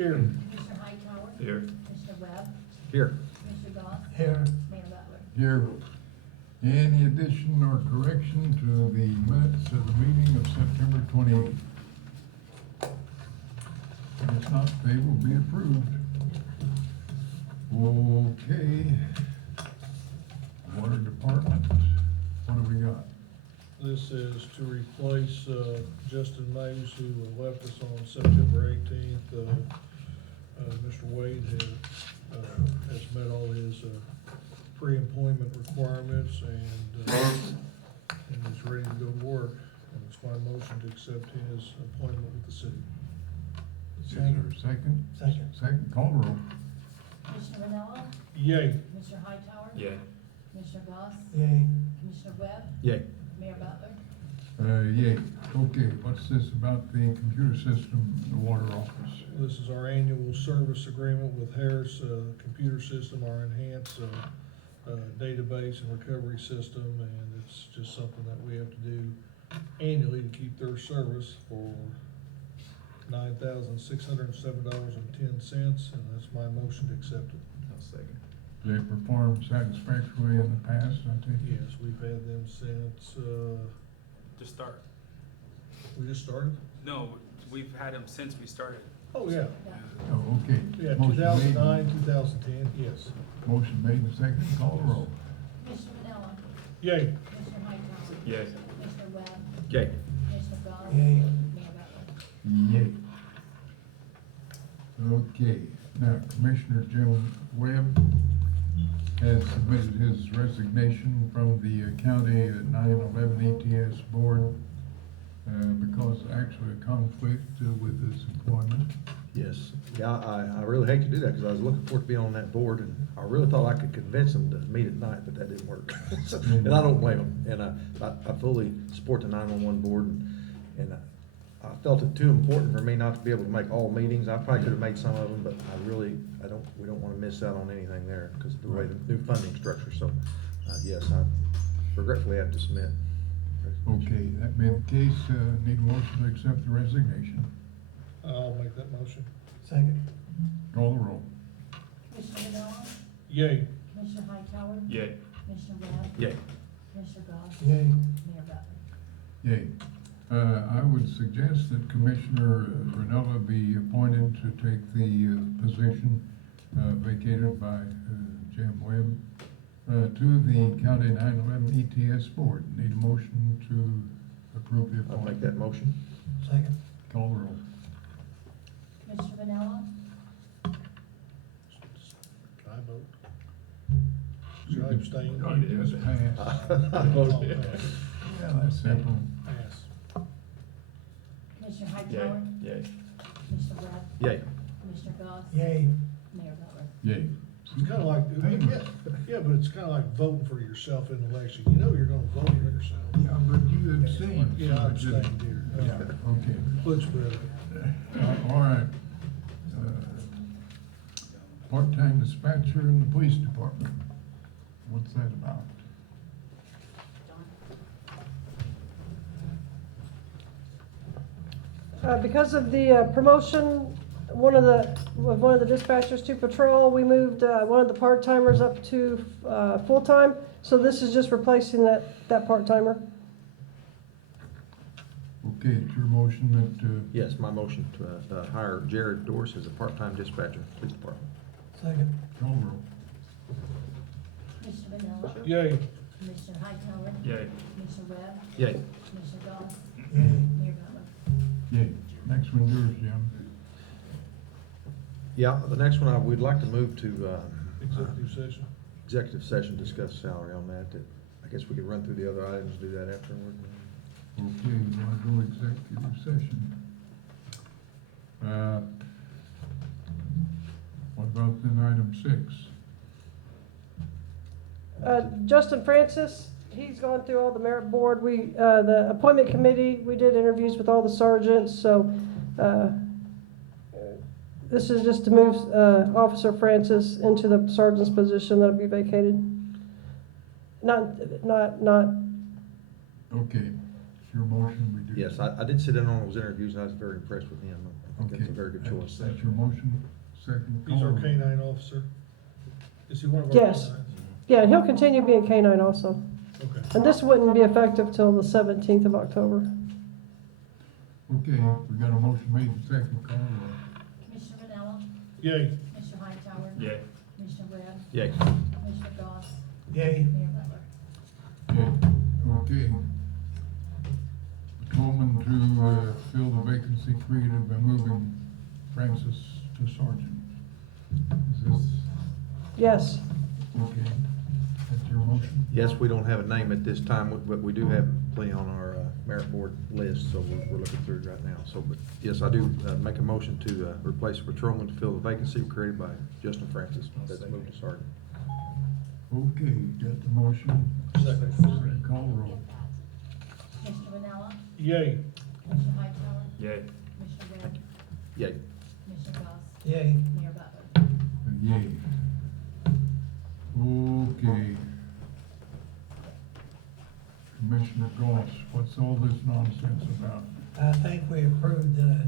Here. Commissioner Hightower. Here. Commissioner Webb. Here. Commissioner Goss. Here. Mayor Butler. Here. Any addition or correction to the minutes of the meeting of September 28th? If not, they will be approved. Okay. Water Department, what do we got? This is to replace Justin Mays, who left us on September 18th. Mr. Wade has met all his pre-employment requirements and is ready to go to work. And it's my motion to accept his appointment with the city. Is there a second? Second. Second, call the roll. Commissioner Vanella. Yay. Commissioner Hightower. Yay. Commissioner Goss. Yay. Commissioner Webb. Yay. Mayor Butler. Yay. Okay, what's this about the computer system in the water office? This is our annual service agreement with Harris Computer System, our enhanced database and recovery system, and it's just something that we have to do annually to keep their service for $9,607.10, and that's my motion to accept it. I'll second. They performed satisfactorily in the past, I take it? Yes, we've had them since, Just start. we just started? No, we've had him since we started. Oh, yeah. Oh, okay. Yeah, Motion made. 2009, 2010, yes. Motion made and seconded, call the roll. Commissioner Vanella. Yay. Commissioner Hightower. Yes. Commissioner Webb. Yay. Commissioner Goss. Yay. Mayor Butler. Yay. Okay, now Commissioner Jim Webb has submitted his resignation from the county 911 ETS board because actually a conflict with his employment. Yes. Yeah, I really hate to do that because I was looking forward to being on that board, and I really thought I could convince them to meet at night, but that didn't work. And I don't blame them. And I fully support the 911 board, and I felt it too important for me not to be able to make all meetings. I probably could have made some of them, but we don't want to miss out on anything there because of the way the new funding structure. So, yes, I regretfully have to submit. Okay, that being the case, need a motion to accept the resignation. I'll make that motion. Second. Call the roll. Commissioner Vanella. Yay. Commissioner Hightower. Yay. Commissioner Webb. Yay. Commissioner Goss. Yay. Mayor Butler. Yay. I would suggest that Commissioner Ranella be appointed to take the position vacated by Jim Webb to the County 911 ETS Board. Need a motion to approve the I'll make appointment. that motion. Second. Call the roll. Commissioner Vanella. Can I vote? Should I abstain? I just pass. Oh, Yeah, that's simple. pass. Commissioner Yay. Hightower. Yay. Commissioner Webb. Yay. Commissioner Goss. Yay. Mayor Butler. Yay. It's kind of like, yeah, but it's kind of like voting for yourself in an election. You know you're going to vote for yourself. Yeah, but you abstained. so Yeah, I it didn't- abstained here. Yeah, okay. Looks better. All right. Part-time dispatcher in the police department. What's that about? Because of the promotion, one of the dispatchers to patrol, we moved one of the part-timers up to full-time. So this is just replacing that part-timer. Okay, it's your motion that, Yes, my motion to hire Jared Dorse as a part-time dispatcher, police department. Second. call the roll. Commissioner Vanella. Yay. Commissioner Hightower. Yay. Commissioner Webb. Yay. Commissioner Goss. Yay. Mayor Butler. Yay. Next one yours, Jim. Yeah, the next one, we'd like to move to Executive session. executive session, discuss salary on that. I guess we could run through the other items, do that afterward. Okay, we want to go executive session. What about then item 6? Justin Francis, he's gone through all the merit board. The appointment committee, we did interviews with all the sergeants, so this is just to move Officer Francis into the sergeant's position that'll be vacated. Not. Okay, it's your motion, we do. Yes, I did sit in on those interviews, and I was very impressed with him. I Okay. That's a very good choice. That's your motion, second. He's our call. canine officer. Is he one of our Yes. canines? Yeah, and he'll continue being K-9 also. Okay. And this wouldn't be effective till the 17th of October. Okay, we got a motion made, second call. Commissioner Vanella, Yay. Commissioner Hightower, Yeah. Commissioner Webb, Yay. Commissioner Goss, Yay. Mayor Butler. Okay. Patrolman to fill the vacancy created by moving Francis to sergeant. Is this, Yes. okay, that's your motion? Yes, we don't have a name at this time, but we do have plenty on our merit board list, so we're looking through it right now. So, but yes, I do make a motion to replace a patrolman to fill the vacancy created by Justin Francis. That's moved to sergeant. Okay, got the motion. Second. Call roll. Commissioner Vanella, Yay. Commissioner Hightower, Yay. Commissioner Webb, Yay. Commissioner Goss, Yay. Mayor Butler. Yay. Okay. Commissioner Goss, what's all this nonsense about? I think we approved, the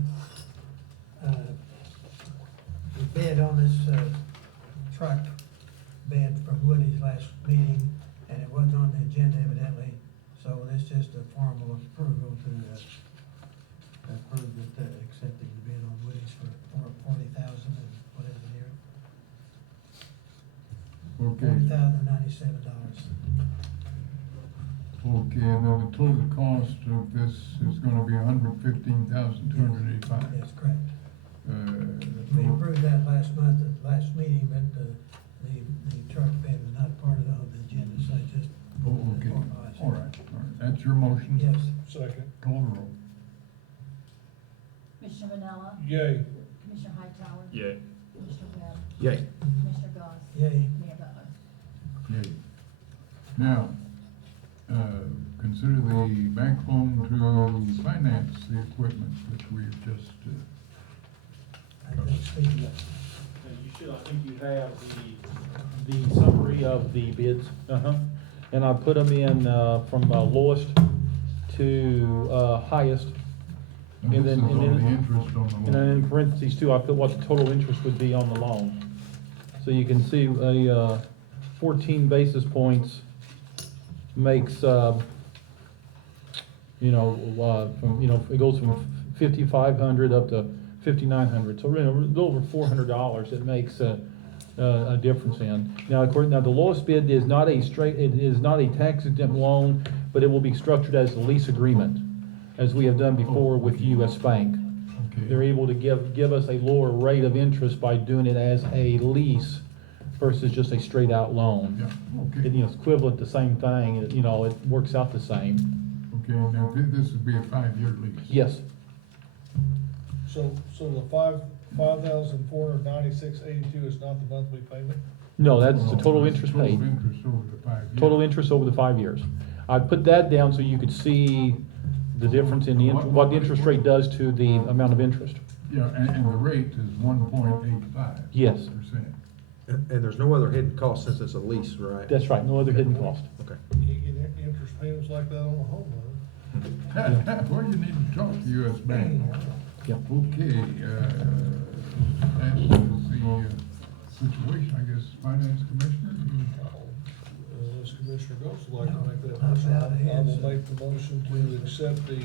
bid on this, truck bid from Woody's last meeting, and it wasn't on the agenda evidently, so it's just a formal approval to, approve that, accepting the bid on Woody's for $40,000 and what is it here? Okay. $40,097. Okay, and then the total cost of this is gonna be $115,285. That's correct. We approved that last month at the last meeting, but the truck bid was not part of the agenda, so I just. Oh, okay, all right, that's your motion? Yes. Second. Call roll. Commissioner Vanella, Yay. Commissioner Hightower, Yay. Commissioner Webb, Yay. Commissioner Goss, Yay. Mayor Butler. Yay. Now, consider the bank loan to finance the equipment which we've just, I think Steve, You should, I think you have the summary of the bids. And I put them in, from lowest to, highest. and And this is then- and on the then- interest on the And then loan. in parentheses too, I put what the total interest would be on the loan. So you can see a, 14 basis points makes, it goes from 5,500 up to 5,900. So, a little over $400 it makes a difference in. Now, the lowest bid is not a it is not a tax exempt loan, but it will be structured as a lease agreement, as we have done before with US Bank. They're Okay, able to give us a lower rate of interest by doing it as a lease versus just a straight out loan. yeah, okay. It's equivalent, the same thing, it works out the same. Okay, now this would be a 5-year lease. Yes, So the $5,496.82 is not the monthly payment? no, that's the No, total that's interest Total paid, interest over the 5 years. total interest over the 5 years. I put that down so you could see the difference in what the interest rate does to the amount of interest. Yeah, and the rate is 1.85%. Yes. And there's no other hidden cost since it's a lease, right? That's right, no other hidden cost. Okay. You can't get interest payments like that on a home loan. Well, you need to talk to US Bank. Yeah. Okay, that is the situation, I guess, Finance Commissioner? Unless Commissioner Goss would like to make that I'm motion, out of I hands. will make the motion to accept the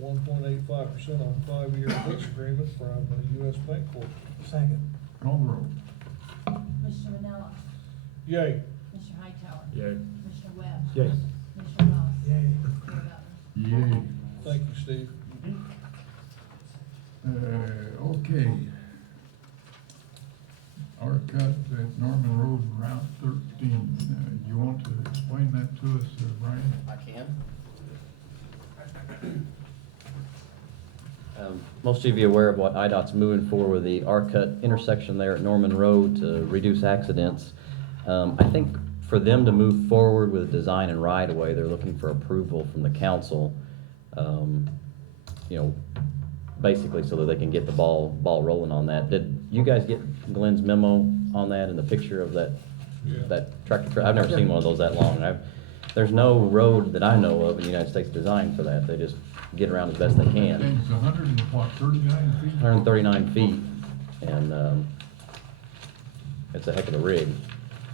1.85% on 5-year lease agreement from US Bank Corp. second. Call the roll. Commissioner Vanella, Yay. Commissioner Hightower, Yay. Commissioner Webb, Yay. Commissioner Goss, Yay. Mayor Butler. Yay. Thank you, Steve. Okay. Our cut at Norman Road, Route 13. You want to explain that to us, Brian? I can. Most of you are aware of what IDOT's moving for with the R-cut intersection there at Norman Road to reduce accidents. I think for them to move forward with design and right-of-way, they're looking for approval from the council, basically so that they can get the ball rolling on that. Did you guys get Glenn's memo on that and the picture of that, Yeah. that tractor? I've never seen one of those that long. There's no road that I know of in the United States designed for that. They just get around as best they can. It's 139 feet? 139 feet, and it's a heck of a rig.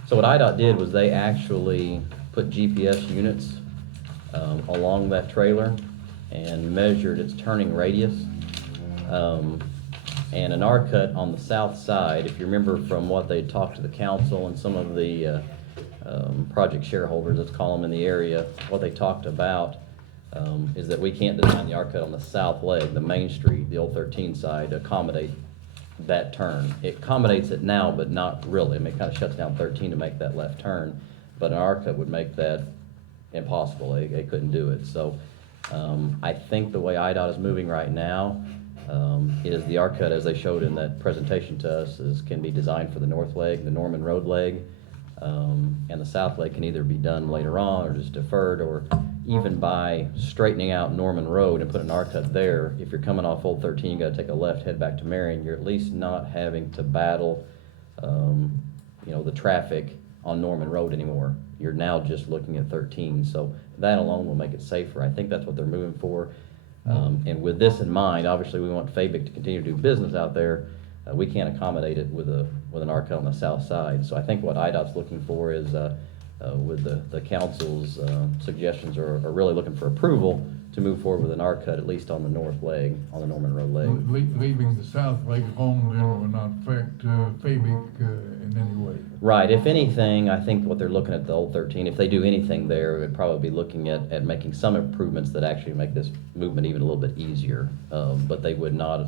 So what IDOT did was they actually put GPS units along that trailer and measured its turning radius. And an R-cut on the south side, if you remember from what they talked to the council and some of the project shareholders, let's call them, in the area, what they talked about is that we can't design the R-cut on the south leg, the main street, the old 13 side, to accommodate that turn. It accommodates it now, but not really. I mean, it kind of shuts down 13 to make that left turn, but an R-cut would make that impossible. They couldn't do it. So I think the way IDOT is moving right now is the R-cut, as they showed in that presentation to us, can be designed for the north leg, the Norman Road leg, and the south leg can either be done later on or just deferred, or even by straightening out Norman Road and put an R-cut there. If you're coming off Old 13, you gotta take a left, head back to Marion, you're at least not having to battle, the traffic on Norman Road anymore. You're now just looking at 13, so that alone will make it safer. I think that's what they're moving for. And with this in mind, obviously we want Fabic to continue to do business out there. We can't accommodate it with an R-cut on the south side. So I think what IDOT's looking for is, with the council's suggestions, are really looking for approval to move forward with an R-cut, at least on the north leg, on the Norman Road leg. Leaving the south leg alone then will not affect Fabic in any way. Right, if anything, I think what they're looking at the old 13, if they do anything there, they'd probably be looking at making some improvements that actually make this movement even a little bit easier. But they would not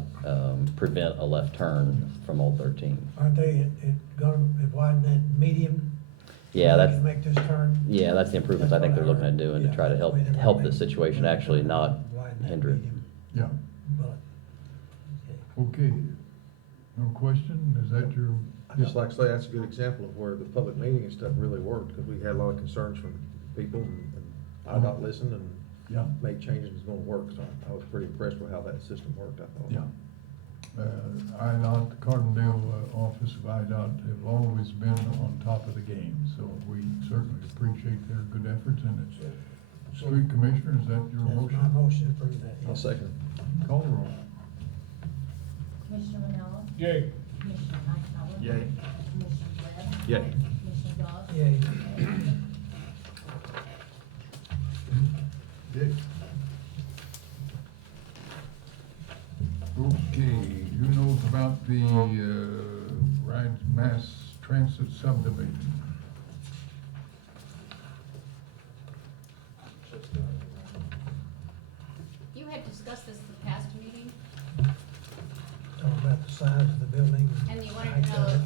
prevent a left turn from old 13. Aren't they gonna widen that medium? Yeah, so they that's, can make this turn? yeah, that's the improvements I think they're looking at doing to Yeah, try to that's help, the way they're help gonna this make- situation actually not widen that hinder it. medium Yeah, bullet. okay. No question, is that your? I just like to say, that's a good example of where the public meeting and stuff really worked, because we had a lot of concerns from people, and IDOT listened and Yeah. made changes that's gonna work, so I was pretty impressed with how that system worked, I thought. Yeah. IDOT, the Carbondale office of IDOT have always been on top of the game, so we certainly appreciate their good efforts in it. Street Commissioner, is that your That's motion? my motion to approve that. I'll yes. second. Call the roll. Commissioner Manella? Yay. Commissioner Hightower? Yay. Commissioner Webb? Yay. Commissioner Doss? Yay. Dick. Okay, who knows about the Rides Mass Transit subdivision? You had discussed this at the past meeting, Talk about the size of the building. and you wanted to know,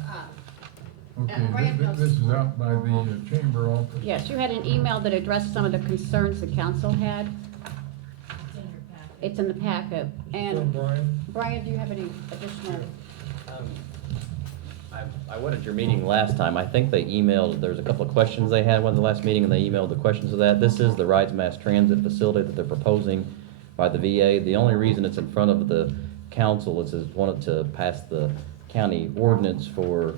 Okay, Brad knows. this is out by the chamber office. Yes, you had an email that addressed some of the concerns the council had. it's in your packet. It's in the packet. From And Brian. Brian, do you have any additional? I went at your meeting last time. I think they emailed, there was a couple of questions they had at the last meeting, and they emailed the questions of that. This is the Rides Mass Transit facility that they're proposing by the VA. The only reason it's in front of the council is it wanted to pass the county ordinance for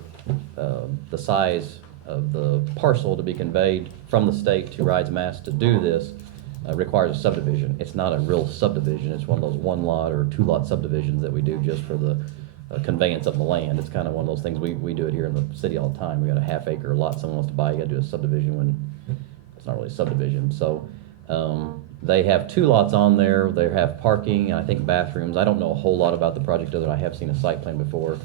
the size of the parcel to be conveyed from the state to Rides Mass. To do this requires a subdivision. It's not a real subdivision. It's one of those one lot or two lot subdivisions that we do just for the conveyance of the land. It's kind of one of those things, we do it here in the city all the time. We got a half acre lot someone wants to buy, you gotta do a subdivision when it's not really a subdivision. So they have two lots on there. They have parking and I think bathrooms. I don't know a whole lot about the project other than I have seen a site plan before.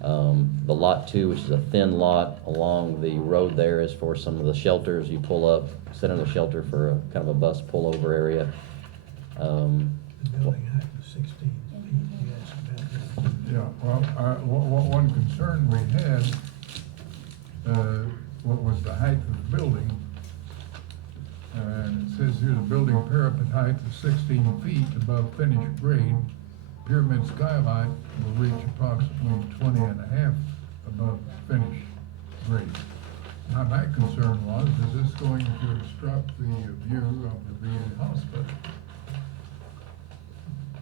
The lot two, which is a thin lot along the road there, is for some of the shelters. You pull up, sit in the shelter for a kind of a bus pullover area. The building height was 16 feet, you asked about that. Yeah, well, one concern we had, what was the height of the building? And it says here the building parapet height is 16 feet above finished grade. Pyramid skylight will reach approximately 20 and a half above finished grade. Now, my concern was, is this going to obstruct the view of the VA hospital?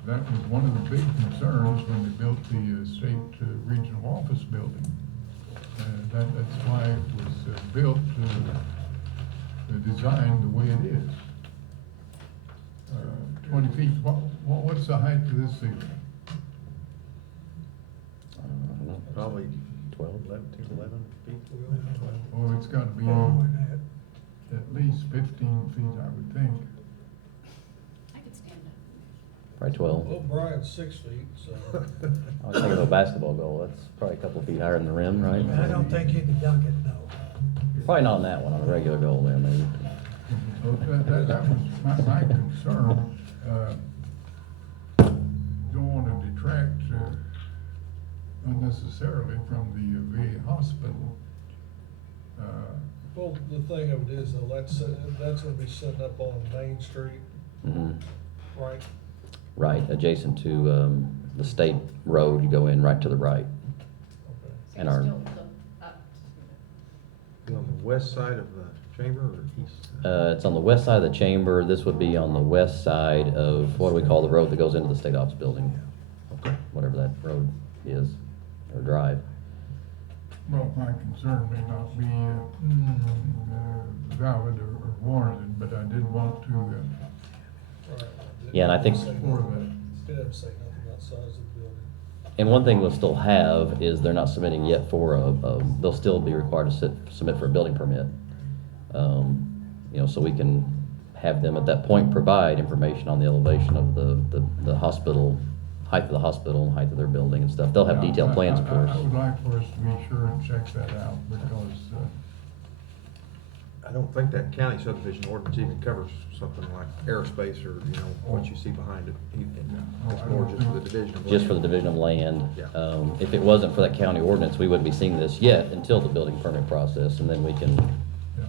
That was one of the big concerns when they built the state regional office building. That's why it was built designed the way it is. 20 feet, what's the height of this ceiling? Probably 12. 11 feet. Oh, it's gotta be More than that. at least 15 feet, I would think. I could stand up. Probably 12. Well, Brian's 6 feet, so. I was thinking of a basketball goal, that's probably a couple feet higher than the rim, right? I don't think you can dunk it, no. Probably not on that one, on a regular goal there, maybe. So that was my concern. Don't wanna detract unnecessarily from the VA hospital. Well, the thing of it is, though, that's gonna be setting up on Main Street, Mhm. right? Right, adjacent to, the state road, you go in right to the right. Okay. So And it's our- still up. You on the west side of the chamber or east? It's on the west side of the chamber, this would be on the west side of, what do we call the road that goes into the state office building? Whatever that road is, or drive. Well, my concern may not be valid or warranted, but I did want to, Right. Yeah, and I think- It doesn't say For nothing- it doesn't say nothing about size of the building. And one thing we'll still have is they're not submitting yet for they'll still be required to submit for a building permit. So we can have them at that point provide information on the elevation of the hospital, height of the hospital, and height of their building and stuff. They'll have Yeah, detailed plans, of course. I would like for us to be sure and check that out, because, I don't think that county subdivision ordinance even covers something like aerospace or, what you see behind it. It's more just for the division of. Just for the land. division of land. Yeah. If it wasn't for that county ordinance, we wouldn't be seeing this yet until the building permit process, and then we can, yeah,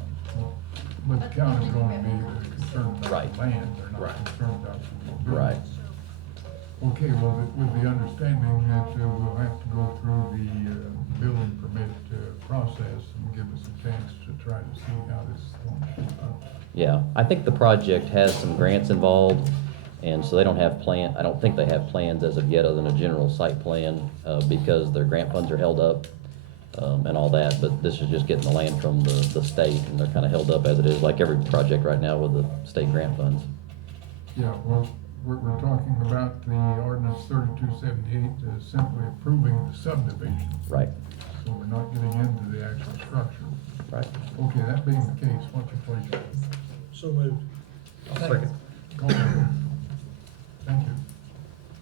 but the county's gonna be concerned about Right. the land, they're not Right. concerned about the building. right. Okay, well, with the understanding that we'll have to go through the building permit process and give us a chance to try to see how this is going to shape up. Yeah, I think the project has some grants involved, and so they don't have I don't think they have plans as of yet other than a general site plan, because their grant funds are held up, and all that, but this is just getting the land from the state, and they're kinda held up as it is, like every project right now with the state grant funds. Yeah, well, we're talking about the ordinance 3278, simply approving the subdivision, Right, so we're not getting into the actual structure. right. Okay, that being the case, what's your pleasure? So moved. I'll second. Call the roll. Thank you.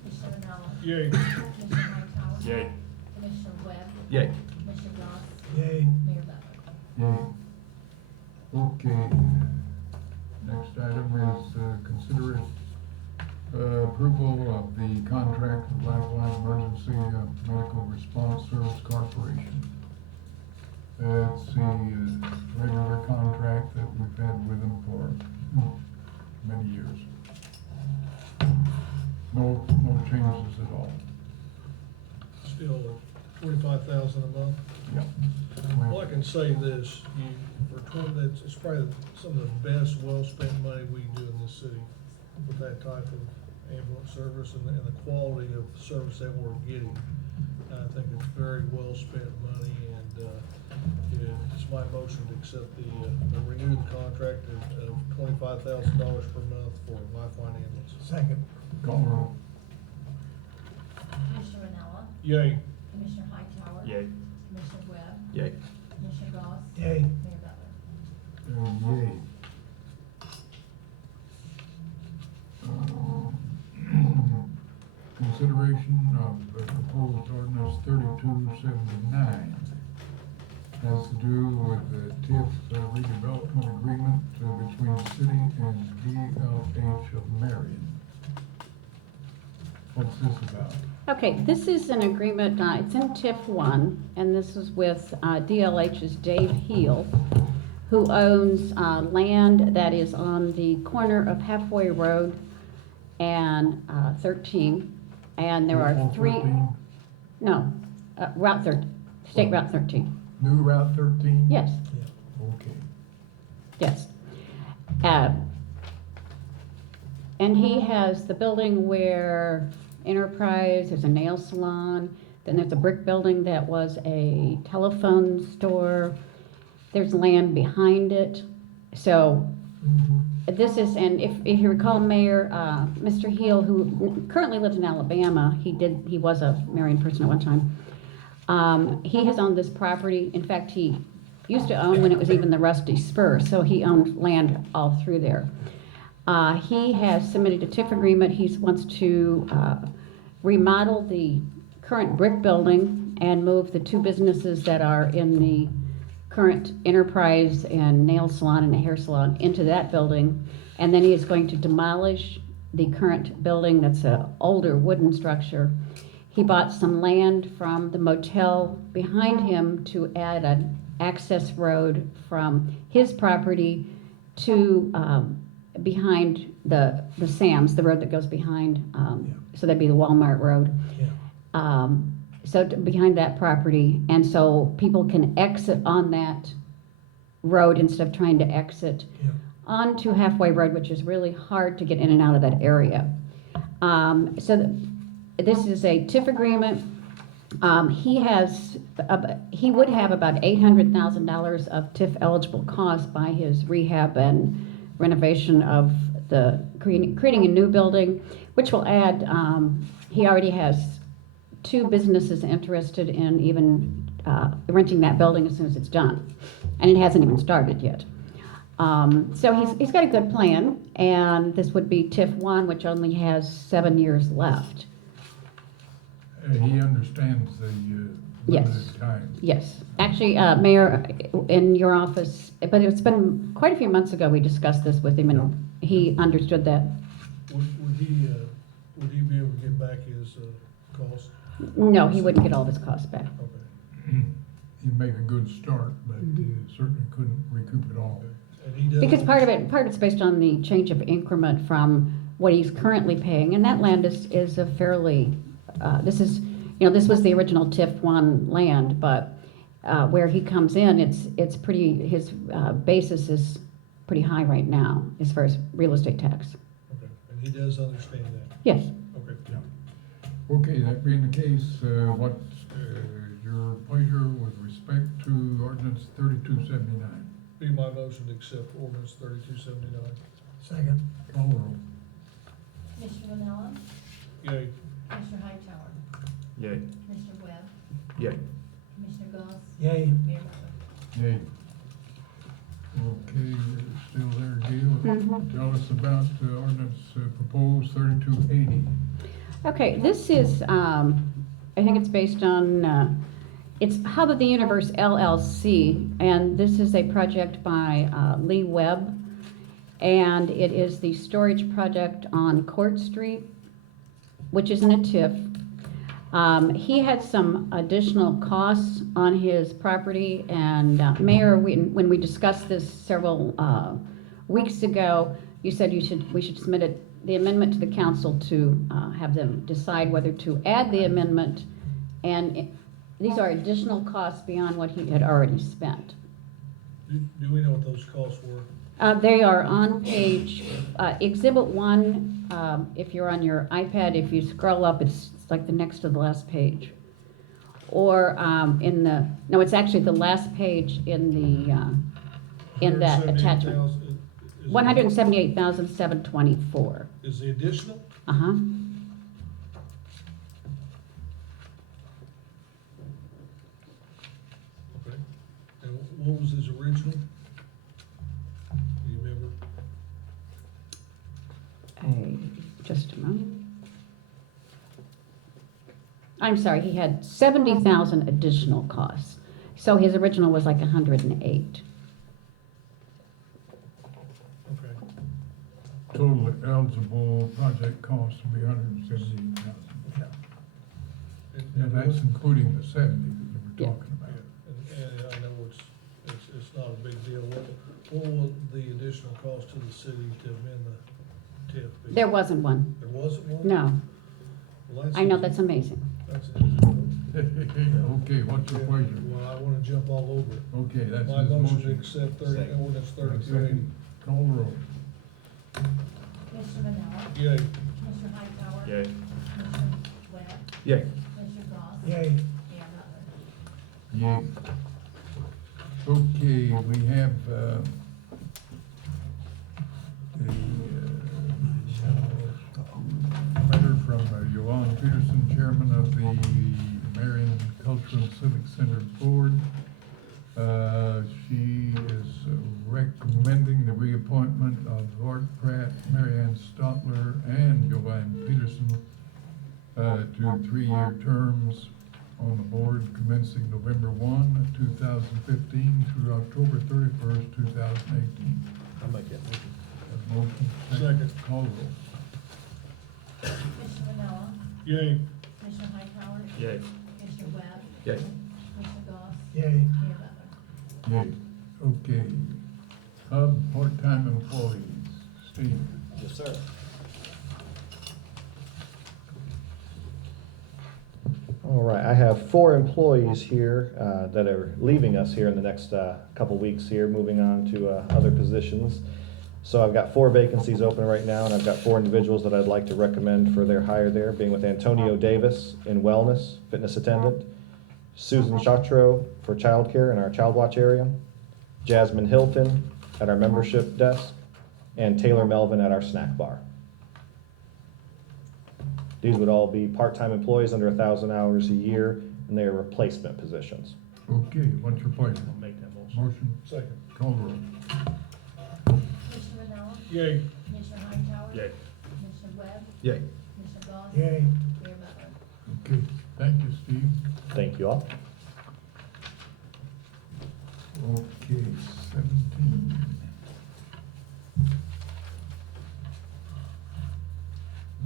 Commissioner Ronald. Yay. Commissioner Hightower. Yay. Commissioner Webb. Yay. Commissioner Ross. Yay. Mayor Butler. Yay. Okay. Next item is consider approval of the contract with Lifeline Emergency Medical Response Service Corporation. It's the regular contract that we've had with them for many years. No changes at all. Still $25,000 a month. Yeah. Well, I can say this, it's probably some of the best well-spent money we do in this city with that type of ambulance service and the quality of service that we're getting. I think it's very well-spent money, and it's my motion to accept the renewed contract of $25,000 per month for Lifeline Ambulance. Second. Call the roll. Commissioner Ranella. Yay. Commissioner Hightower. Yay. Commissioner Webb. Yay. Commissioner Ross. Yay. Mayor Butler. Yay. Consideration of the proposed ordinance 3279 has to do with the TIF redevelopment agreement between the city and DLH of Marion. What's this about? Okay, this is an agreement, it's in TIF 1, and this is with DLH's Dave Heel, who owns land that is on the corner of Halfway Road and 13, and there are Route three, 13? no, Route 13, State Route 13, New Route 13? yes, Okay. yes. And he has the building where Enterprise, there's a nail salon, then there's a brick building that was a telephone store. There's land behind it. So this is, and if you recall, Mayor, Mr. Heel, who currently lives in Alabama, he was a Marion person at one time. He has owned this property. In fact, he used to own when it was even the Rusty Spur, so he owned land all through there. He has submitted a TIF agreement. He wants to remodel the current brick building and move the two businesses that are in the current enterprise and nail salon and a hair salon into that building. And then he is going to demolish the current building that's an older wooden structure. He bought some land from the motel behind him to add an access road from his property to behind the Sam's, the road that goes behind, so that'd be the Walmart Road. Yeah. So behind that property, and so people can exit on that road instead of trying to exit Yeah. onto Halfway Road, which is really hard to get in and out of that area. This is a TIF agreement. He would have about $800,000 of TIF eligible costs by his rehab and renovation of creating a new building, which will add, he already has 2 businesses interested in even renting that building as soon as it's done. And it hasn't even started yet. So he's got a good plan, and this would be TIF 1, which only has 7 years left. He understands the Yes. limited time. Yes, actually, Mayor, in your office, but it's been quite a few months ago, we discussed this with him, and he understood that. Would he be able to get back his cost? No, he wouldn't get all of his costs back. Okay. He'd make a good start, but he certainly couldn't recoup it all. And he does. Because part of it's based on the change of increment from what he's currently paying, and that land is a fairly, this was the original TIF 1 land, but where he comes in, it's pretty, his basis is pretty high right now as far as real estate tax. Okay, and he does understand that. Yes. Okay. Okay, that being the case, what's your pleasure with respect to ordinance 3279? Be my motion to accept ordinance 3279. Second. Call roll. Commissioner Vanilla, Yay. Commissioner Hightower, Yay. Commissioner Webb, Yay. Commissioner Goss, Yay. Mayor Butler. Yay. Okay, still there, Gail? Tell us about ordinance proposed 3280. Okay, this is, I think it's based on, it's Hub of the Universe LLC, and this is a project by Lee Webb, and it is the storage project on Court Street, which is in a TIF. He had some additional costs on his property, and Mayor, when we discussed this several weeks ago, you said we should submit the amendment to the council to have them decide whether to add the amendment, and these are additional costs beyond what he had already spent. Do we know what those costs were? They are on page, Exhibit 1, if you're on your iPad, if you scroll up, it's like the next to the last page. Or no, it's actually the last page in that attachment. 178,724. Is the additional? Uh-huh. Okay. And what was his original? Do you remember? Just a moment. I'm sorry, he had 70,000 additional costs. So his original was like 108. Okay. Total eligible project cost will be 178,000. And that's including the 70 that you were talking about. And I know it's not a big deal. What will the additional cost to the city to amend the TIF be? There wasn't one. There wasn't one? No. Well, I know, easy. that's amazing. That's easy. Okay, what's your pleasure? Well, I wanna jump all over it. Okay, that's My his motion to motion. accept ordinance Second. 3280. Call the roll. Commissioner Vanilla, Yay. Commissioner Hightower. Yay. Commissioner Webb, Yay. Commissioner Goss. Yay. Mayor Butler. Yay. Okay, we have, Peterson, Chairman of the Marion Cultural and Civic Center Board. She is recommending the reappointment of Art Pratt, Marianne Stotler, and Joanne Peterson to 3-year terms on the board commencing November 1, 2015 through October 31st, 2018. I'll make that motion. Have a motion. Second. Call roll. Commissioner Vanilla, Yay. Commissioner Hightower, Yay. Commissioner Webb, Yay. Commissioner Goss, Yay. Mayor Butler. Yay. Okay. Hub part-time employees. Steve. Yes, sir. All right, I have 4 employees here that are leaving us here in the next couple weeks here, moving on to other positions. So I've got 4 vacancies open right now, and I've got 4 individuals that I'd like to recommend for their hire there, being with Antonio Davis in wellness, fitness attendant, Susan Chatro for childcare in our Child Watch area, Jasmine Hilton at our membership desk, and Taylor Melvin at our snack bar. These would all be part-time employees under 1,000 hours a year, and they are replacement positions. Okay, what's your pleasure? I'll make that motion. Motion. Second. Call roll. Commissioner Vanilla, Yay. Commissioner Hightower, Yay. Commissioner Webb, Yay. Commissioner Goss, Yay. Mayor Butler. Okay, thank you, Steve. Thank you all. Okay, 17.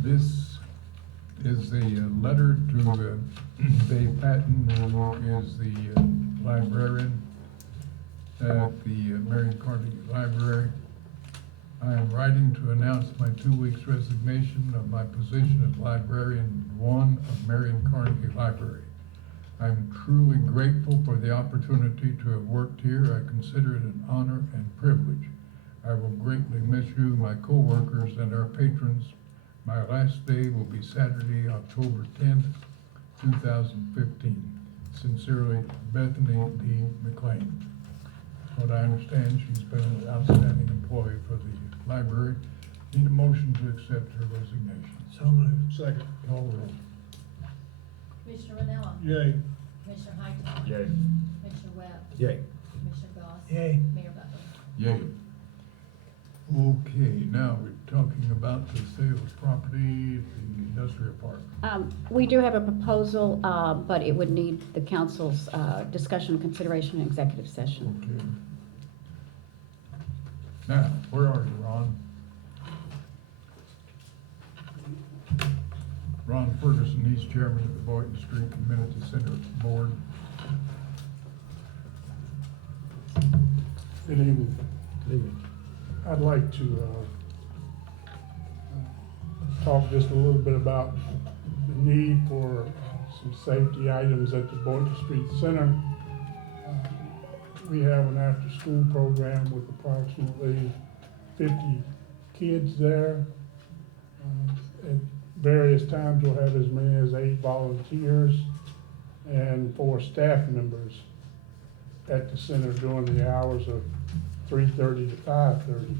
This is a letter to Dave Patton, who is the librarian at the Marion Carnegie Library. I am writing to announce my 2 weeks resignation of my position as librarian 1 of Marion Carnegie Library. I'm truly grateful for the opportunity to have worked here. I consider it an honor and privilege. I will greatly miss you, my co-workers, and our patrons. My last day will be Saturday, October 10th, 2015. Sincerely, Bethany D. McLean. What I understand, she's been an outstanding employee for the library. Need a motion to accept her resignation. So moved. Second. Call roll. Commissioner Vanilla, Yay. Commissioner Hightower, Yay. Commissioner Webb, Yay. Commissioner Goss, Yay. Mayor Butler. Yay. Okay, now we're talking about the sale of property, the industrial park. We do have a proposal, but it would need the council's discussion and consideration in executive session. Okay. Now, where are you, Ron? Ron Ferguson, he's chairman of the Boynton Street Community Center Board. Good evening. Good evening. I'd like to talk just a little bit about the need for some safety items at the Boynton Street Center. We have an after-school program with approximately 50 kids there. At various times, we'll have as many as 8 volunteers and 4 staff members at the center during the hours of 3:30 to 5:30.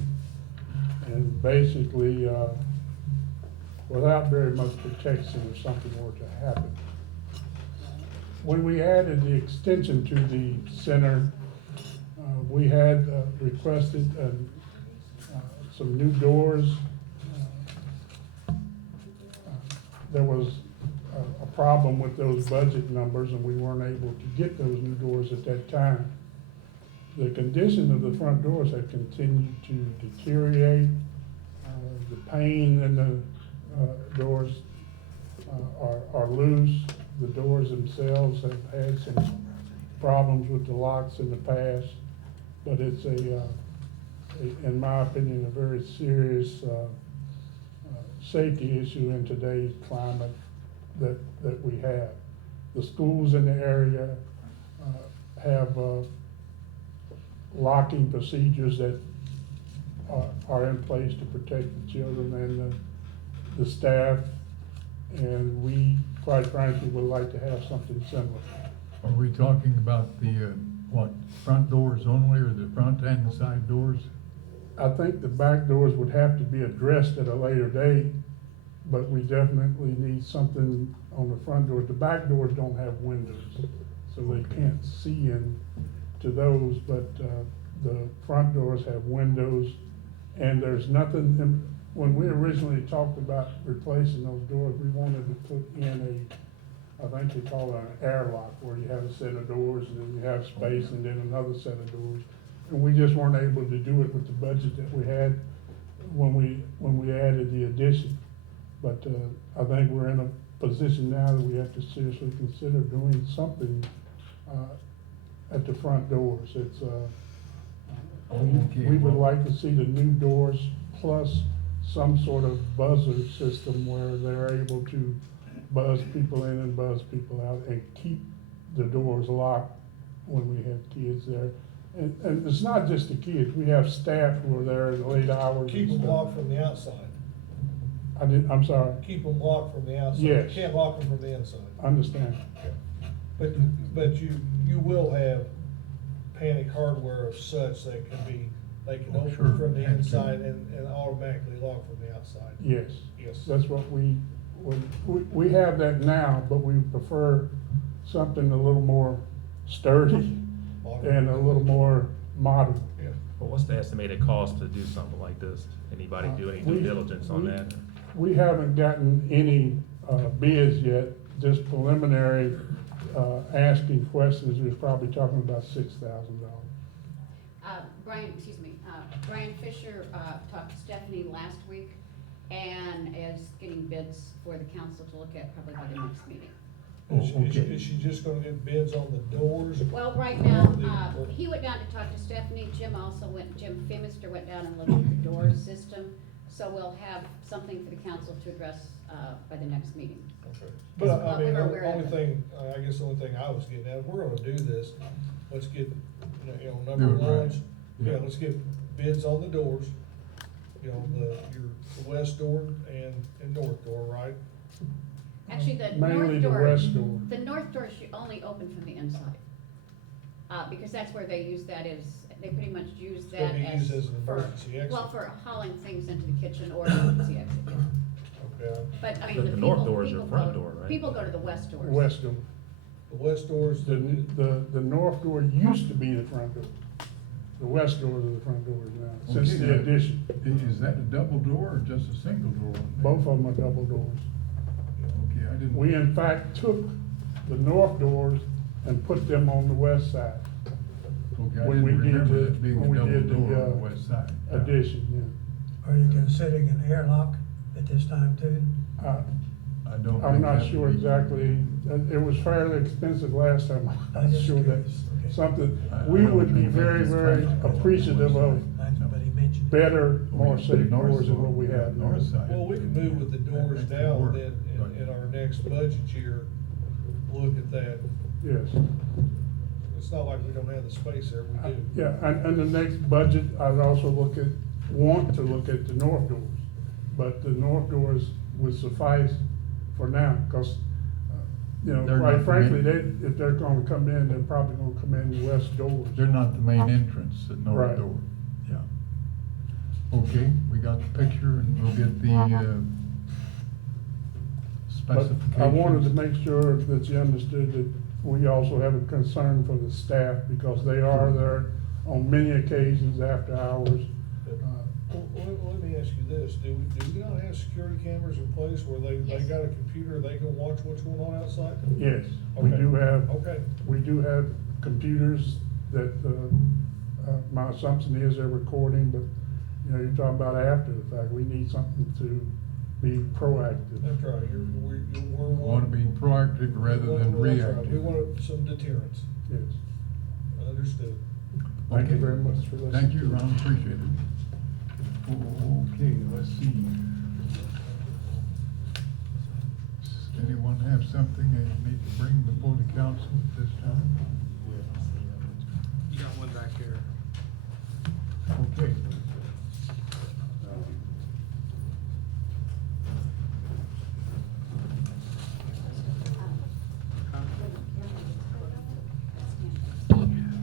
And basically, without very much protection if something were to happen. When we added the extension to the center, we had requested some new doors. There was a problem with those budget numbers, and we weren't able to get those new doors at that time. The condition of the front doors have continued to deteriorate. The pane in the doors are loose. The doors themselves have had some problems with the locks in the past, but it's in my opinion, a very serious safety issue in today's climate that we have. The schools in the area have locking procedures that are in place to protect the children and the staff, and we, quite frankly, would like to have something similar. Are we talking about the, front doors only, or the front and the side doors? I think the back doors would have to be addressed at a later date, but we definitely need something on the front door. The back doors don't have windows, so they can't see in to those, but, the front doors have windows, and there's nothing, when we originally talked about replacing those doors, we wanted to put in I think they call it an airlock, where you have a set of doors, and then you have space, and then another set of doors. And we just weren't able to do it with the budget that we had when we added the addition. But, I think we're in a position now that we have to seriously consider doing something, at the front doors. It's, we would like to see the new doors plus some sort of buzzer system where they're able to buzz people in and buzz people out and keep the doors locked when we have kids there. And it's not just the kids, we have staff who are there in the late hours. Keep and them stuff. locked from the outside. I'm sorry, Keep them locked from the outside. Yes. You can't lock them from the inside. understand. But you will have panic hardware of such that they can Oh, open sure. from the Have to. inside and automatically lock from the outside. Yes. Yes. That's what we have that now, but we prefer something a little more sturdy and a little more modern. Yeah. Well, what's the estimated cost to do something like this? Anybody do any due diligence on that? We haven't gotten any bids yet, just preliminary, asking questions, we're probably talking about $6,000. Brian Fisher, talked to Stephanie last week and is getting bids for the council to look at probably by the next meeting. Is she just gonna get bids on the doors? Well, right now, he went down to talk to Stephanie, Jim Femister went down and looked at the door system. So we'll have something for the council to address, by the next meeting. Okay. But I Well, mean, we're the aware of only it. thing, I guess the only thing I was getting at, if we're gonna do this, let's get, number Do it right. one, Yeah. let's get bids on the doors. The west door and north door, right? Actually, the Mainly north the door, west door. the north door should only open from the inside. Because that's where they use that they pretty much use It's gonna that be used as as an for, emergency exit. well, for hauling things into the kitchen or emergency exit. Yeah. Okay. But, I mean, The the north people, door is your people front go, door, right? people go to the west doors. West door. The west doors, The north door used to be the front door. The west door is the front doors now, since Okay, the addition. Is that a double door or just a single door? Both of them are double doors. Okay, I didn't. We in fact took the north doors and put them on the west side Okay, I when we didn't did remember the- it being when we a double did the, door on the west side. addition, yeah. Are you considering an airlock at this time too? I don't. I'm think not that sure would be- exactly, it was fairly expensive last time, I'm I'm not just sure that's curious. Okay. something, I we don't would be think very, that's very practical on the appreciative of west side. But he mentioned. better, more Okay, safe north doors than door, what we have now. North side. well, we can move with the doors That could down work, then but- in our next budget year, look at that. Yes. It's not like we don't have the space there, we do. Yeah, and the next budget, I'd also want to look at the north doors. But the north doors would suffice for now, because, They're quite not frankly, main- if they're gonna come in, they're probably gonna come in the west doors. They're not the main entrance at north Right. door, yeah. Okay, we got the picture and we'll get the, But specifications. I wanted to make sure that you understood that we also have a concern for the staff, because they are there on many occasions after hours. Let me ask you this, do we not have security cameras in place where they Yes. got a computer, they can watch what's going on outside? Yes, we Okay. do have. Okay. We do have computers that, my assumption is they're recording, but, you're talking about after the fact, we need something to be proactive. That's right, we're Want to be proactive rather than That's right. reactive. We want some deterrence, Yes. understood. Thank you Okay. very much for listening. Thank you, Ron, appreciate it. Okay, let's see. Does anyone have something they need to bring before the council at this time? You got one back here. Okay.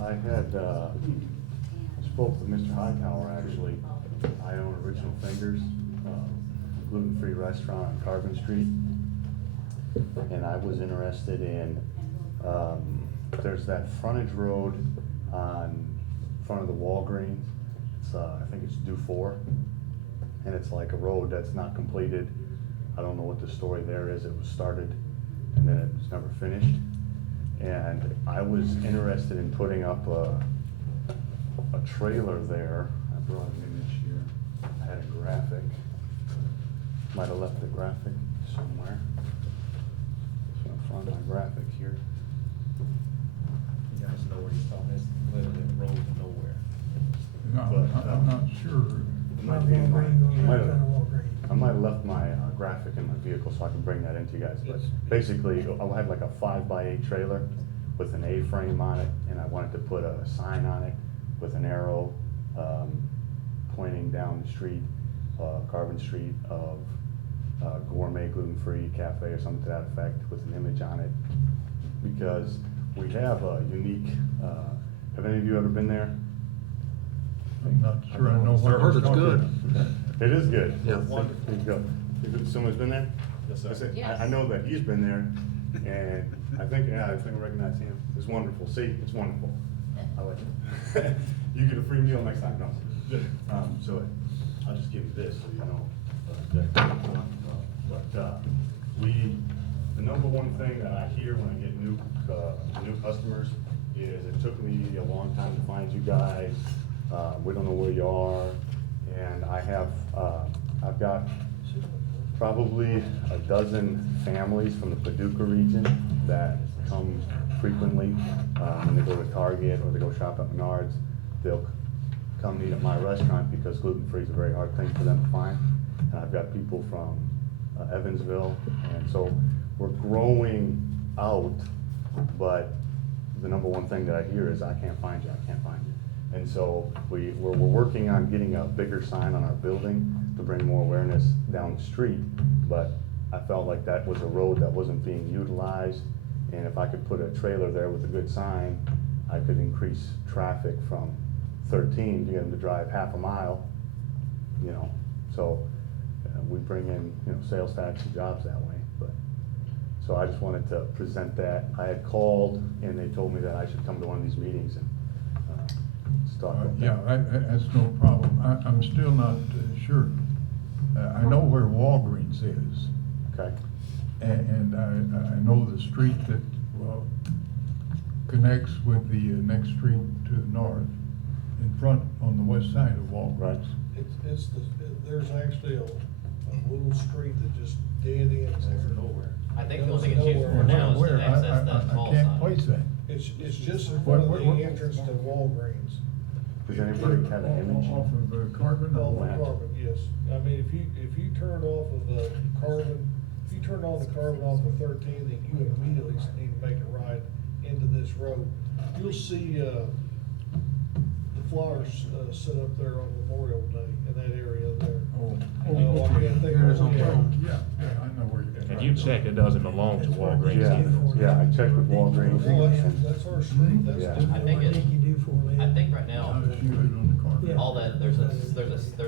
I had, spoke with Mr. Hightower, actually. I own Original Fingers. gluten-free restaurant on Carbon Street. And I was interested in, there's that frontage road on front of the Walgreens. It's, I think it's due 4. And it's like a road that's not completed. I don't know what the story there is. It was started and then it was never finished. And I was interested in putting up a trailer there. I brought an image here. I had a graphic. Might have left the graphic somewhere. Just gonna find my graphic here. You guys know where you're talking, it's literally the road to nowhere. No, I'm not sure. It might be in my- Walgreens, might on have- Walgreens. I might have left my graphic in my vehicle so I can bring that into you guys, but basically, I had like a 5x8 trailer with an A-frame on it, and I wanted to put a sign on it with an arrow, pointing down the street, Carbon Street of gourmet gluten-free cafe or something to that effect with an image on it. Because we have a unique, have any of you ever been there? I'm not sure I know what. I heard you're it's talking good. about. It is good. Yeah. There you go. Someone's been there? Yes, sir. I said, Yes. I know that he's been there, and I think I recognize him. It's wonderful. See, it's wonderful. I like it. You get a free meal next time, no? So I'll just give you this so you know. The number one thing that I hear when I get new customers is it took me a long time to find you guys. We don't know where you are, and I've got probably a dozen families from the Paducah region that come frequently. When they go to Target or they go shop at Menards, they'll come eat at my restaurant because gluten-free is a very hard thing for them to find. And I've got people from Evansville, and so we're growing out, but the number one thing that I hear is, I can't find you, I can't find you. And so we're working on getting a bigger sign on our building to bring more awareness down the street, but I felt like that was a road that wasn't being utilized, and if I could put a trailer there with a good sign, I could increase traffic from 13 to get them to drive half a mile, you know, so we bring in, you know, sales tax and jobs that way, but, so I just wanted to present that. I had called and they told me that I should come to one of these meetings and, talk about that. Yeah, that's no problem. I'm still not sure. I know where Walgreens is, Okay, and I know the street that, well, connects with the next street to the north, in front, on the west side of Walgreens. There's actually a little street that just dead ends there. Nowhere. I think the only thing it's used for now is Where? to access that I call can't sign. place that. It's just in front of What- the entrance to Walgreens. does anybody have an image? Off of Carbon? Off or- of Carbon, yes. I mean, if you turn off of Carbon, if you turn on the Carbon off of 13, then you immediately need to make a right into this road. You'll see, the flowers, set up there on Memorial Day in that area there. Oh, I can't okay. think There's of a it. road. Yeah, I know where you're. And you checked, it doesn't belong to Walgreens Yeah, either. yeah, I checked with Walgreens. Well, and- that's our street, that's. Yeah. different. I think it- You do for land. I think right now, I'll shoot it on the Carbon. Yeah. all that, there's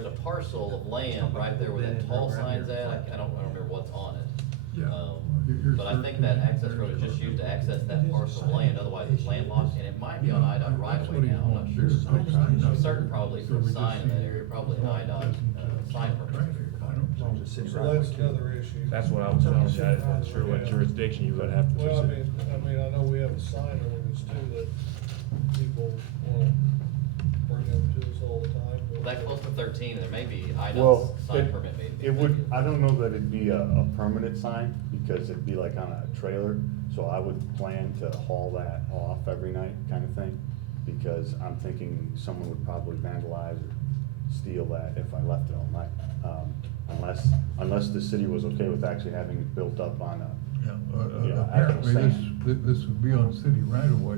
a parcel of land right there where that tall sign's at, I don't remember what's on it. Yeah. But I think that access road is just used to access that parcel of land, otherwise it's landlocked, and it might be on IDOT right of way now, I'm not sure. I'm certain probably for a sign in that area, probably an IDOT, sign permit. So that's another issue. That's what I was telling you, I wasn't sure what jurisdiction you would have to. Well, I mean, I know we have a sign ordinance too that people wanna bring up to us all the time. Well, that close to 13, there may be Well, IDOT's sign permit maybe. it would, I don't know that it'd be a permanent sign, because it'd be like on a trailer, so I would plan to haul that off every night, kind of thing, because I'm thinking someone would probably vandalize or steal that if I left it all night. Unless the city was okay with actually having it built up on a, Yeah, Apparently, actual this would be on city right of way.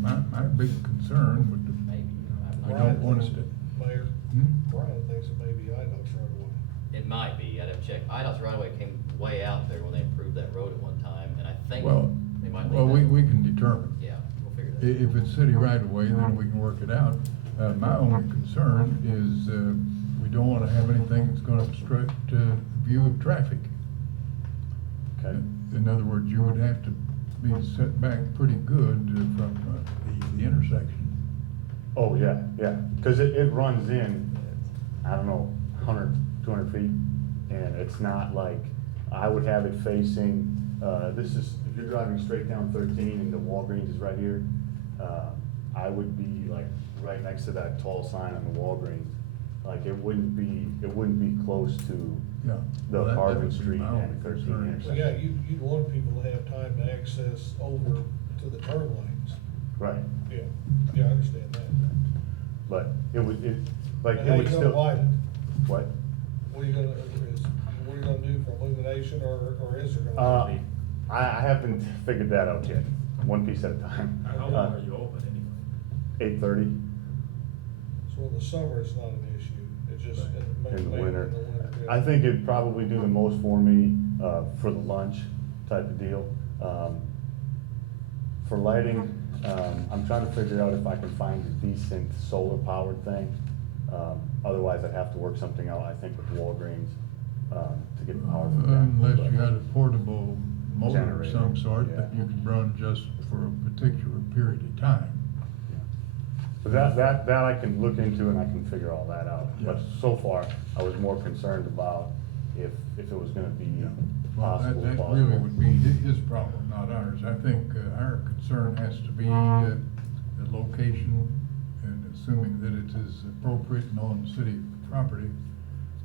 My big concern would, Maybe. I don't want it to. Mayor, Hmm? Brian thinks it may be IDOT's right away. It might be, I'd have to check. IDOT's right away came way out there when they approved that road at one time, and I think Well, they might well, leave we that. can determine. Yeah, we'll figure that out. If it's city right of way, then we can work it out. My only concern is, we we don't wanna have anything that's gonna obstruct, view of traffic. Okay. In other words, you would have to be set back pretty good from, the intersection. Oh, yeah, yeah, because it runs in, I don't know, 100, 200 feet, and it's not like, I would have it facing, this is, if you're driving straight down 13 and the Walgreens is right here, I would be like right next to that tall sign on the Walgreens. Like, it wouldn't be close to Yeah. the Well, that Hardman would be Street my only and 13 concern. Well, intersection. yeah, you'd want people to have time to access over to the turn lanes. Right, Yeah, yeah, I understand that. but it would, But it how would you still. gonna widen it? What? What are you gonna do for illumination, or is there gonna be? I haven't figured that out yet, one piece at a time. How long are you open anyway? 8:30 So in the summer, it's not an issue, it's just in the mainly winter. yeah. I think it'd probably do the most for me, for the lunch type of deal. For lighting, I'm trying to figure out if I can find a decent solar powered thing. Otherwise, I'd have to work something out, I think, with Walgreens, to get the power from them. Unless you got a portable motor of Generator, some sort that yeah. you can run just for a particular period of time. But that I can look into and I can figure all that out. But Yeah. so far, I was more concerned about if it was gonna be Well, possible. that plausible. really would be his problem, not ours. I think, our concern has to be, the location, and assuming that it is appropriate and on city property.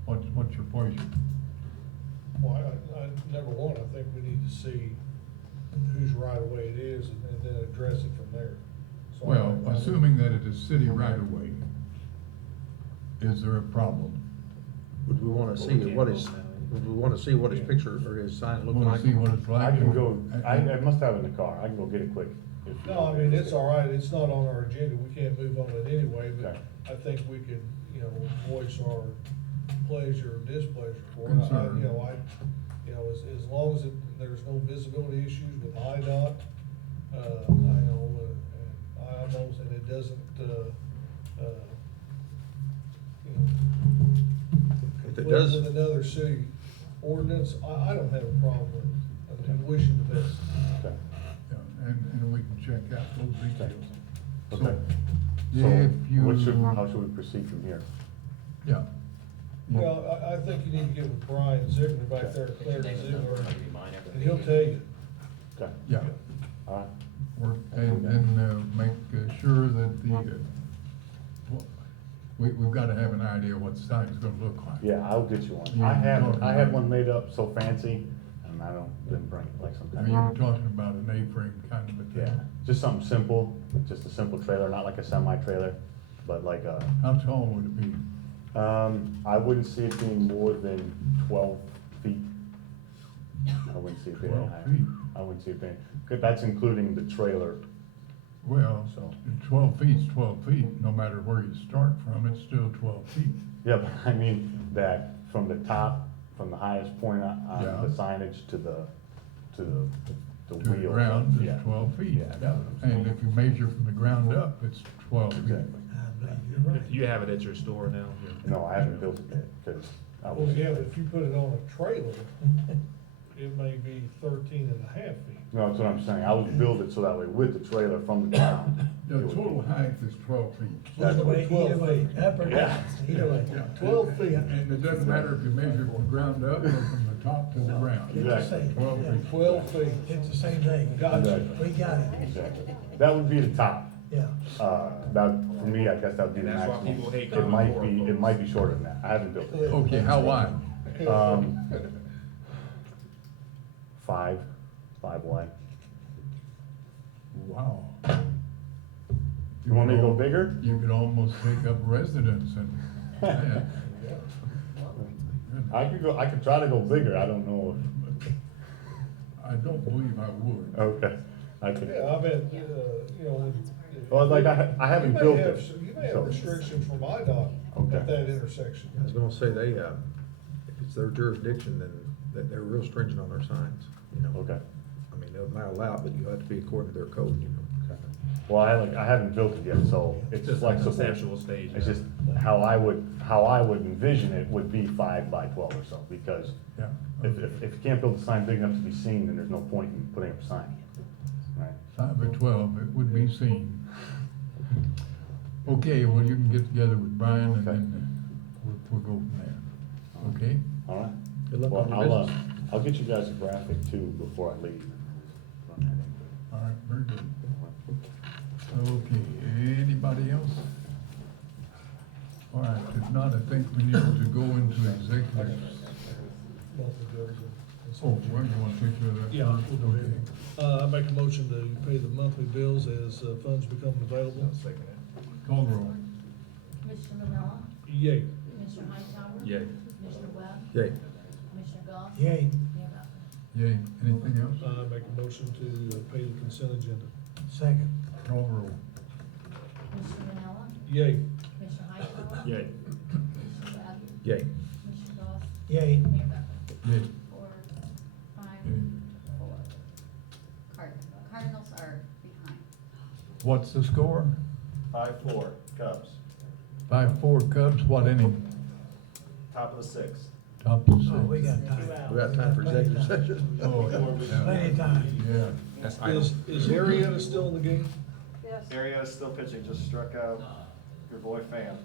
What's your pleasure? Well, number one, I think we need to see whose right of way it is and then address it from there. So Well, I- assuming that it is city right of way, is there a problem? Would we wanna see what his picture or his sign look Wanna like? see what it's like? I can go, I must have it in the car, I can go get it quick. if- No, I mean, it's all right, it's not on our agenda, we can't move on it anyway, but Okay. I think we could, voice our pleasure or displeasure for it. Concern. As long as there's no visibility issues with IDOT, and IMOs, and it doesn't, If it conflict does- with another city ordinance, I don't have a problem with, and wishing the best. Okay. Yeah, and we can check out those details. Okay. So, If you. how should we proceed from here? Yeah. Well, I think you need to get with Brian Ziegler back there, Claire Ziegler, and he'll tell you. Okay, Yeah, all right. and make sure that we've gotta have an idea what the sign's gonna look like. Yeah, I'll get you one. Yeah, I you're talking had about- one made up so fancy, and didn't bring it, like I something. mean, you're talking about an A-frame kind of a thing. Yeah, just something simple, just a simple trailer, not like a semi-trailer, but like a, How tall would it be? I wouldn't see it being more than 12 feet. I wouldn't see it being 12 higher. feet. I wouldn't see it being, 'cause that's including the trailer. Well, So- 12 feet's 12 feet, no matter where you start from, it's still 12 feet. Yeah, but I mean, that from the top, from the highest point on Yeah. the signage to the To wheel. the ground Yeah. is 12 feet. Yeah, that was- And if you measure from the ground up, it's 12 feet. Exactly. I believe you're right. You have it at your store now? No, I haven't built it yet, cause I Well, was. yeah, but if you put it on a trailer, it may be 13 and a half feet. No, that's what I'm saying, I would build it so that way with the trailer from the ground. The total height is 12 feet. Either way, up or down, Yeah. either way. Yeah. 12 feet. And it doesn't matter if you measure from the ground up or from the top to the ground. It's the Exactly. same, 12 yeah. feet. 12 feet. It's the same thing. Gotcha. We got it, Exactly. That would be the top. yeah. That, for me, I guess that would be the And that's why maximum. people hate It going might forward, be, it folks. might be shorter than that, I haven't built it. Okay, how wide? 5 wide. Wow. You want me to go bigger? You could almost take up residence and, yeah. I could try to go bigger, I don't know I don't believe I would. if, okay, I could. Yeah, I bet, Well, like, I haven't you may built have- it. You may so- have restrictions from IDOT Okay. at that intersection. I was gonna say, if it's their jurisdiction, then they're real stringent on their signs, Okay, I mean, they'll allow it, but you have to be according to their code, okay. Well, I haven't built it yet, so it's Just like a flexible. conceptual stage. It's just how I would envision it would be 5 by 12 or so, because Yeah. if you can't build a sign big enough to be seen, then there's no point in putting up a sign. Right? 5 by 12, it would be seen. Okay, well, you can get together with Brian and then we'll go from there. Okay? All right? Good luck Well, on your business. I'll get you guys a graphic too before I leave. All right, very good. Okay, anybody else? All right, if not, I think we need to go into executive. Monthly bills and Oh, well, you want to take care of that? Yeah, first? we'll go ahead. Okay. I make a motion to pay the monthly bills as funds become available. Call the roll. Commissioner Manella? Yay. Commissioner Hightower? Yay. Commissioner Webb? Yay. Commissioner Goss? Yay. Mayor Baucus? Yay, anything else? I make a motion to pay the consent agenda. Second. Call the roll. Commissioner Manella? Yay. Commissioner Hightower? Yay. Commissioner Webb? Yay. Commissioner Goss? Yay. Mayor Baucus? Yay. 4, 5, Yay. 4. Cardinals are behind. What's the score? 5-4, Cubs, 5-4 Cubs, what inning? top of the 6th. Top of the Oh, we sixth. got time. We got time for executive session? Oh, yeah. Plenty of time. Yeah. That's item. Is Arietta still in the game? Yes. Arietta still pitching, just struck out your boy Pham.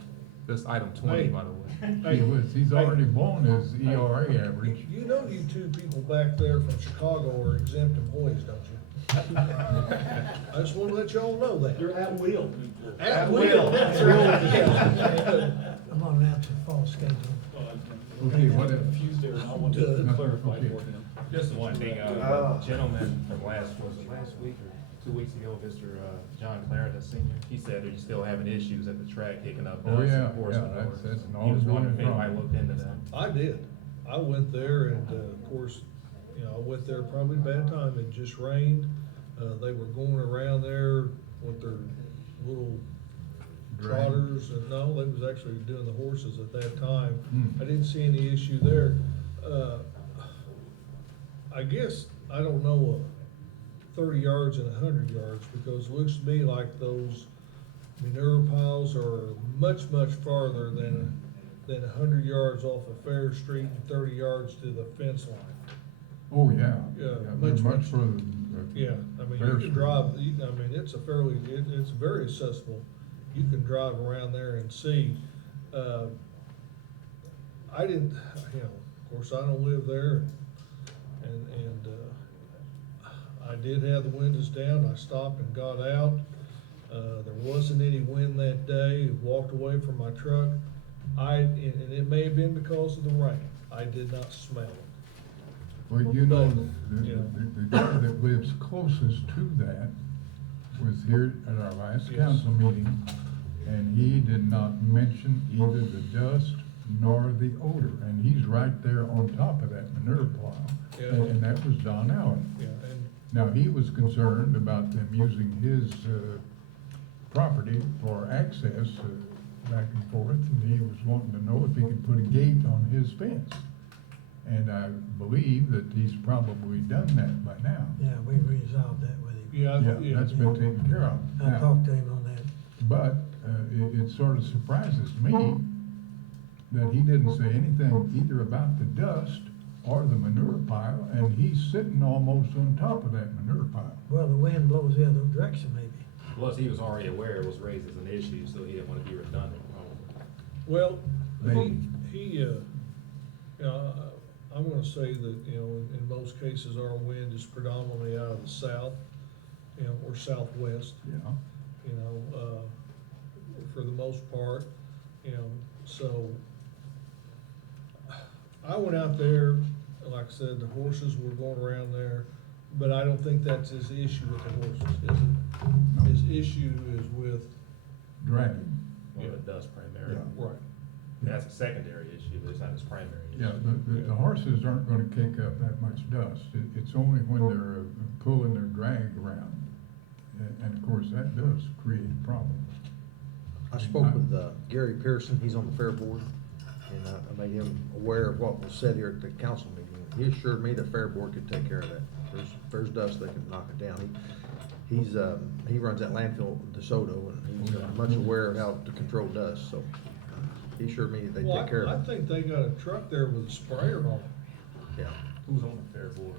That's item 20, Hey. by the way. Hey, He's already blown his ERA average. you know you two people back there from Chicago are exempt employees, don't you? I just want to let y'all know that. You're at will. At will, that's right. I'm on an absolute fall schedule. Okay, what else? Okay. Just one thing, gentleman from last week or 2 weeks ago, Mr. John Clarendon Senior, he said they're still having issues at the track kicking up Oh, dust yeah, and enforcement yeah, orders. that's an He was wondering if ongoing anybody problem. looked into that. I did. I went there and, of course, you know, I went there probably a bad time. It just rained. They were going around there with their little Drag. trotters, and no, they was actually doing the horses at that time. Hmm. I didn't see any issue there. I guess, I don't know, 30 yards and 100 yards, because it looks to me like those manure piles are much, much farther than 100 yards off of Fair Street and 30 yards to the fence line. Oh, yeah. Yeah, they're much, much much- further than. Yeah, I mean, Fair you Street. can drive, I mean, it's a fairly, it's very accessible. You can drive around there and see. I didn't, you know, of course, I don't live there, and I did have the windows down. I stopped and got out. There wasn't any wind that day. Walked away from my truck. And it may have been because of the rain. I did not smell it. Well, you know, Yeah. the guy that lives closest to that was here at our last Yes. council meeting, and he did not mention either the dust nor the odor, and he's right there on top of that manure pile. Yeah. And that was Don Allen. Yeah, and Now, he was concerned about them using his, property for access, back and forth, and he was wanting to know if he could put a gate on his fence. And I believe that he's probably done that by now. Yeah, we resolved that with him. yeah, Yeah, that's been taken care of. I Now, talked to him on that. but, it sort of surprises me that he didn't say anything either about the dust or the manure pile, and he's sitting almost on top of that manure pile. Well, the wind blows the other direction maybe. Plus, he was already aware it was raised as an issue, so he didn't want to be redundant. well, Maybe. you know, I'm gonna say that, you know, in most cases, our wind is predominantly out of the south, you know, or southwest, Yeah. you know, for the most part, you know, so I went out there, like I said, the horses were going around there, but I don't think that's his issue with the horses, is No. it? His issue is with, Dragging. Well, the dust primarily. Yeah. right, That's a secondary issue, but it's not his primary issue. Yeah, the horses aren't gonna kick up that much dust. It's only when they're pulling their drag around. And of course, that does create problems. I spoke with Gary Pearson, he's on the fair board, and I made him aware of what was said here at the council meeting. He assured me the fair board could take care of that. If there's dust, they can knock it down. he runs that landfill in DeSoto, and he's much aware of how to control dust, so he assured me they Well, take care I of it. think they got a truck there with a sprayer on it. Yeah. Who's on the fair board?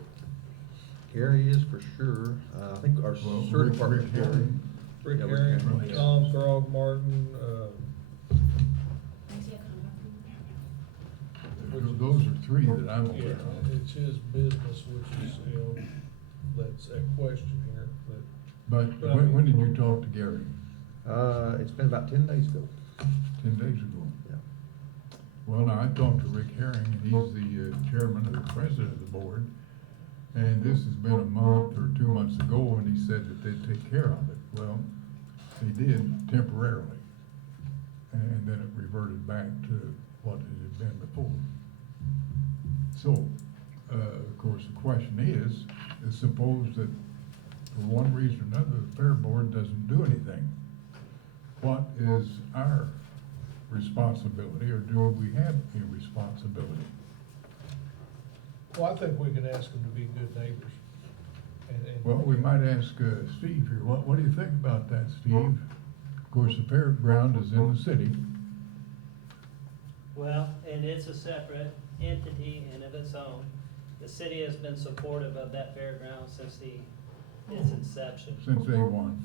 Gary is for sure, I think our Well, sewer Rick department. Herring. Rick Yeah, Herring, Herring. Tom Throgmorton, Those are three that I'm aware yeah, of. it's his business, which is, you know, that's at question here, but. But I mean- when did you talk to Gary? It's been about 10 days ago. 10 days ago? Yeah. Well, now, I talked to Rick Herring, and he's the chairman or the president of the board. And this has been a month or 2 months ago, and he said that they'd take care of it. Well, they did temporarily. And then it reverted back to what it had been before. So, of course, the question is suppose that for one reason or another, the fair board doesn't do anything. What is our responsibility, or do we have a responsibility? Well, I think we can ask them to be good neighbors. And Well, we might ask Steve here, what do you think about that, Steve? Of course, the fairground is in the city. Well, and it's a separate entity and of its own. The city has been supportive of that fairground since its inception. Since day one.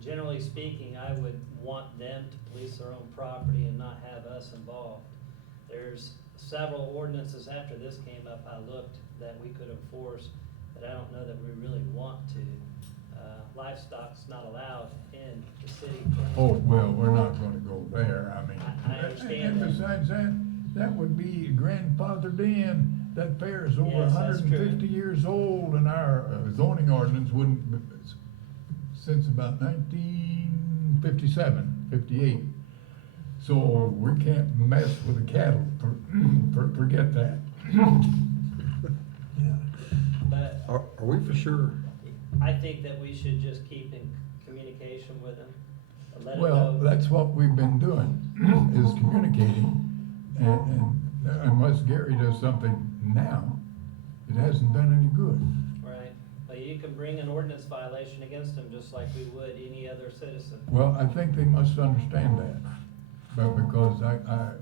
Generally speaking, I would want them to police their own property and not have us involved. There's several ordinances after this came up, I looked, that we could enforce, but I don't know that we really want to. Livestock's not allowed in the city. Oh, well, we're not gonna go there, I mean. I understand And that. besides that would be grandfathered in. That fair is over Yes, that's 150 years old, and our zoning ordinance wouldn't, since about 1957, 58. So we can't mess with the cattle, forget that. Yeah. But Are we for sure? I think that we should just keep in communication with them. And let them Well, know. that's what we've been doing, is communicating, and unless Gary does something now, it hasn't done any good. Right, but you can bring an ordinance violation against them just like we would any other citizen. Well, I think they must understand that, but because I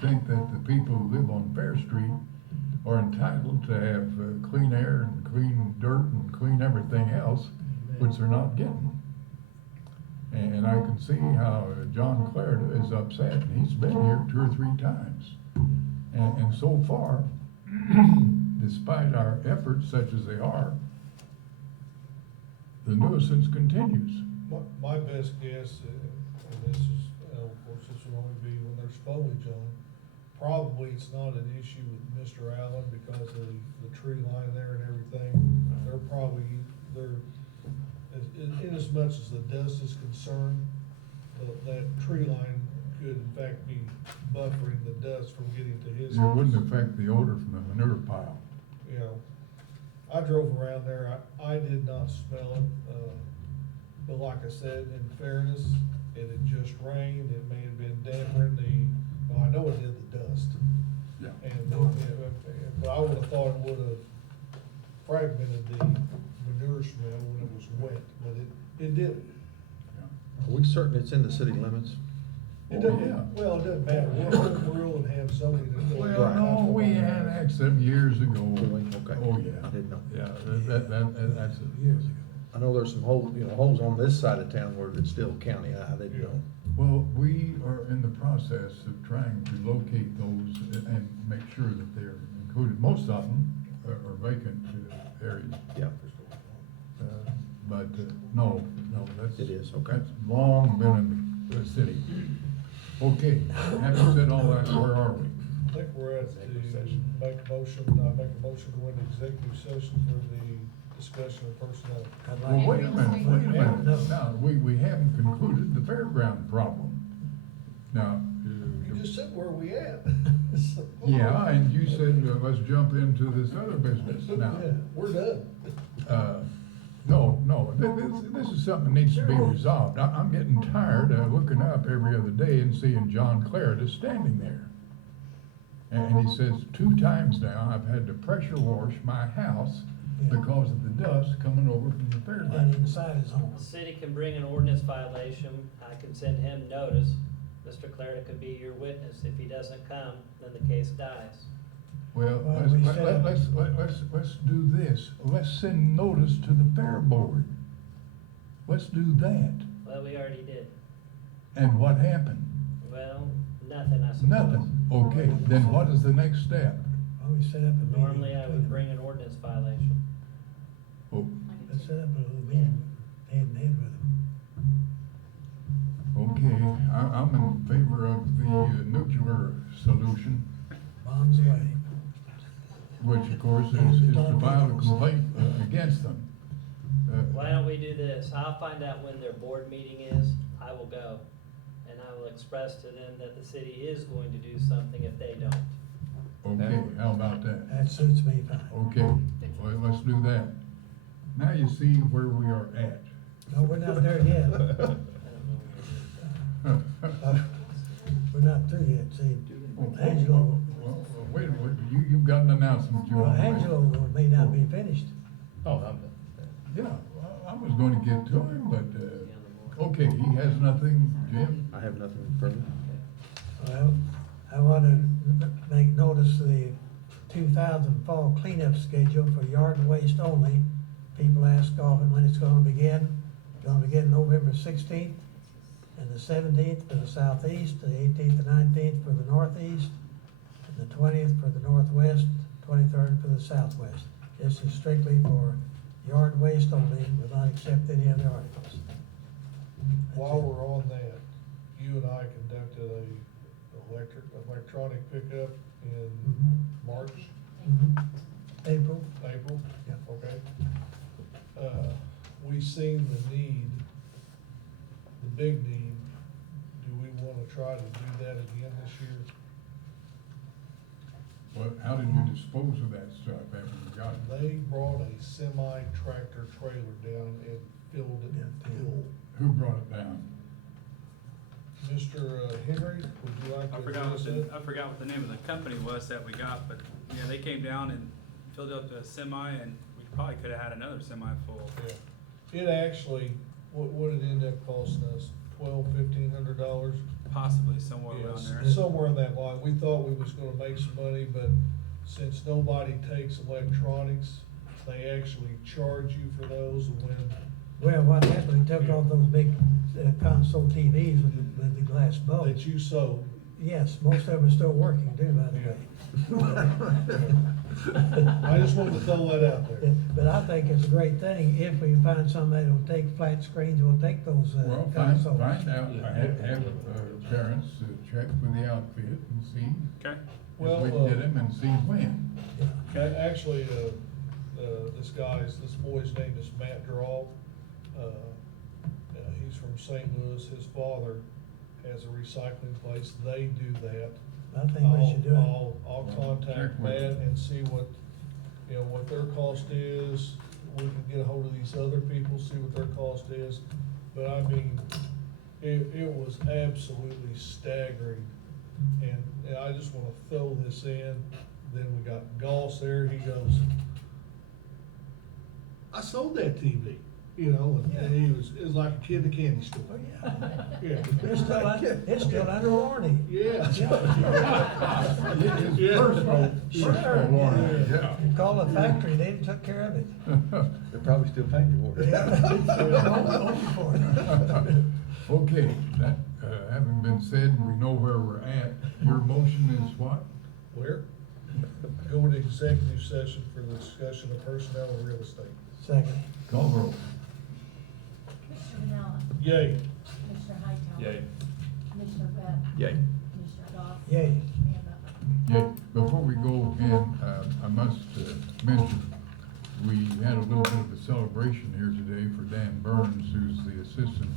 think that the people who live on Fair Street are entitled to have clean air and clean dirt and clean everything else, which they're not getting. And I can see how John Clarida is upset, and he's been here 2 or 3 times. And so far, despite our efforts such as they are, the nuisance continues. my best guess, and this is, of course, this would only be when there's foliage on, probably it's not an issue with Mr. Allen because of the tree line there and everything. They're in as much as the dust is concerned, that tree line could in fact be buffering the dust from getting to his It house. wouldn't affect the odor from the manure pile. You know, I drove around there, I did not smell it, but like I said, in fairness, it had just rained, it may have been dampering well, I know it did the dust. Yeah. But I would've thought it would've fragmented the manure smell when it was wet, but it didn't. Are we certain it's in the city limits? It doesn't, well, it doesn't matter, we're home rule and have somebody to. Well, no, we annexed them years ago. Okay. Oh, yeah. I didn't know. Yeah, that's years ago. I know there's some holes on this side of town where it's still county, I didn't know. Well, we are in the process of trying to locate those and make sure that they're included. Most of them are vacant areas. Yeah. But, no, that's. It is, okay. That's long been in the city. Okay, having said all that, where are we? I think we're at the, make a motion to go into executive session for the discussion of personnel. Well, wait a minute. Now, we haven't concluded the fairground problem. Now. You just said where we at. Yeah, and you said, let's jump into this other business now. Yeah, we're done. No, this is something that needs to be resolved. I'm getting tired of looking up every other day and seeing John Clarida standing there. And he says 2 times now, I've had to pressure wash my house because of the dust coming over from the And fairground. inside his home. The city can bring an ordinance violation, I can send him notice. Mr. Clarida could be your witness. If he doesn't come, then the case dies. Well, Well, let's, we let- said- let's do this. Let's send notice to the fair board. Let's do that. Well, we already did. And what happened? Well, nothing, I suppose. Nothing. Okay, then what is the next step? Well, we set up a meeting. Normally, I would between bring an ordinance violation. Oh, them. Let's set up a little meeting, head and head with them. okay, I'm in favor of the nuclear solution, Bombs away. which of course is to file a complaint against them. Why don't we do this? I'll find out when their board meeting is, I will go. And I will express to them that the city is going to do something if they don't. Okay, how about that? That suits me fine. Okay, well, let's do that. Now you see where we are at. No, we're not there yet. I don't know what We're not through yet, see. Angelo, Well, wait a minute, you've got an announcement you well, want to make. Angelo may not be finished. Oh, I'm done. Yeah, I was gonna get to him, but, okay, he has nothing, Jim? I have nothing further. Well, I want to make notice of the 2000 fall cleanup schedule for yard waste only. People ask often when it's gonna begin. It's gonna begin November 16th and the 17th for the southeast, the 18th and 19th for the northeast, and the 20th for the northwest, 23rd for the southwest. This is strictly for yard waste only, will not accept any other articles. While we're on that, you and I conducted electronic pickup in March, April, April? Yeah. Okay. We seen the need, the big need. Do we wanna try to do that again this year? Well, how did you dispose of that stuff after you got it? They brought a semi-tractor trailer down and filled it full. Who brought it down? Mr. Henry, would you like to I forgot address that? I forgot what the name of the company was that we got, but, yeah, they came down and filled up a semi, and we probably could have had another semi full. Yeah. It actually, what did it end up costing us? $1,500? Possibly somewhere around there. Somewhere in that line. We thought we was gonna make some money, but since nobody takes electronics, they actually charge you for those when. well, what happened, we took off those big console TVs with the glass bulbs. That you sold. Yes, most of them are still working too, by the way. I just wanted to throw that out there. But I think it's a great thing, if we find somebody that'll take flat screens, we'll take those Well, consoles. find out, have parents check with the outfit and see Okay? Well, if we can get him and see when. Actually, this boy's name is Matt Drawl. He's from St. Louis. His father has a recycling place. They do that. I think we should do it. I'll contact Check with Matt them. and see what, what their cost is. We can get a hold of these other people, see what their cost is. But I mean, it was absolutely staggering. And I just wanna throw this in. Then we got Goss there. He goes, I sold that TV, and it was like a kid in a candy store. Yeah. It's still under warranty. Yeah. It's Yeah. personal warranty, yeah. You call the factory, they took care of it. They're probably still paying you for it. Okay, that, having been said, we know where we're at. Your motion is what? Where? Go into executive session for the discussion of personnel and real estate. Second. Call roll. Commissioner Vanella. Yay. Commissioner Hightower. Yay. Commissioner Webb. Yay. Commissioner Goss. Yay. Mayor Buckler. Yeah, before we go in, I must mention, we had a little bit of a celebration here today for Dan Burns, who's the assistant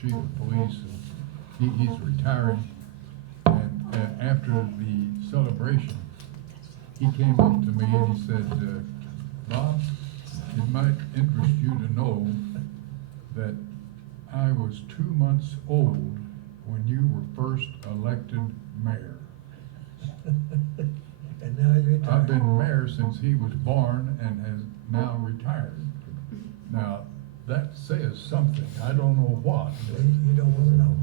chief of police, and he's retiring. And after the celebration, he came up to me and he said, Bob, it might interest you to know that I was 2 months old when you were first elected mayor. And now he's retired. I've been mayor since he was born and has now retired. Now, that says something, I don't know what. You don't wanna know.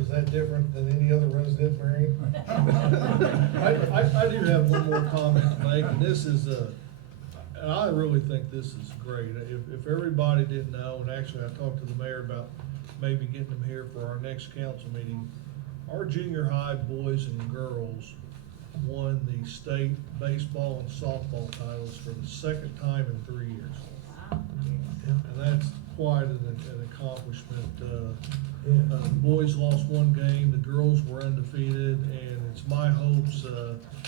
Is that different than any other resident, Marion? I do have one more comment to make, and this is, and I really think this is great. If everybody didn't know, and actually I talked to the mayor about maybe getting them here for our next council meeting, our junior high boys and girls won the state baseball and softball titles for the second time in 3 years. And that's quite an accomplishment. The boys lost one game, the girls were undefeated, and it's my hopes,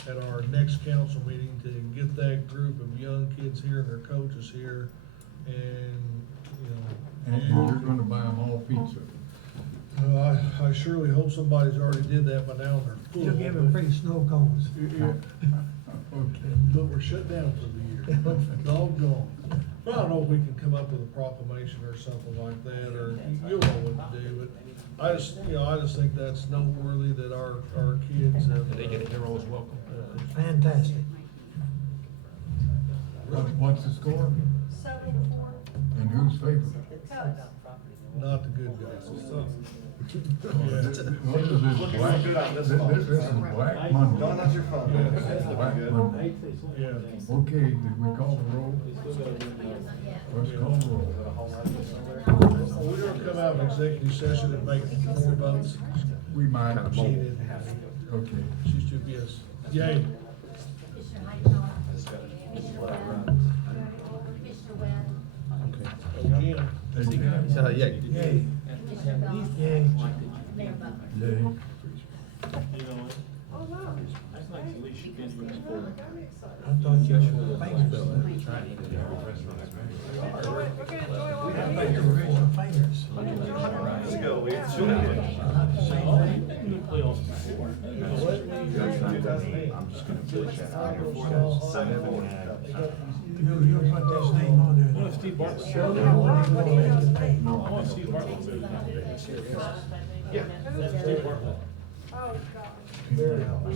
at our next council meeting to get that group of young kids here and their coaches here, and, you know. And you're gonna buy them all pizza. I surely hope somebody's already did that by now, and they're full. You'll give them free snow cones. Okay. But we're shut down for the year, doggone. But I don't know if we can come up with a proclamation or something like that, or you'll know what to do, but I just think that's noteworthy that our kids have. They get a hero's welcome. Fantastic. What's the score? 7-4. And who's favored? Not the good guys. What is this black, this is Black Monday. Don, that's your phone. Yeah, Black Monday. Yeah. Okay, did we call the roll? Let's call the roll. We're gonna come out of executive session and make more votes. We might. She didn't. Okay. She's too, yes. Yay. Commissioner Hightower. Commissioner Webb. Commissioner Webb. Again. Yeah. Yay. Commissioner Goff. Yay. Mayor Butler. Yay. I thought you were fingers. I thought you were raising fingers. Let's go, we have I'm just gonna finish that. You'll put this name on there. What if Steve Bartlett? I want Steve Bartlett to. Yeah, that's Steve Bartlett. Very helpful.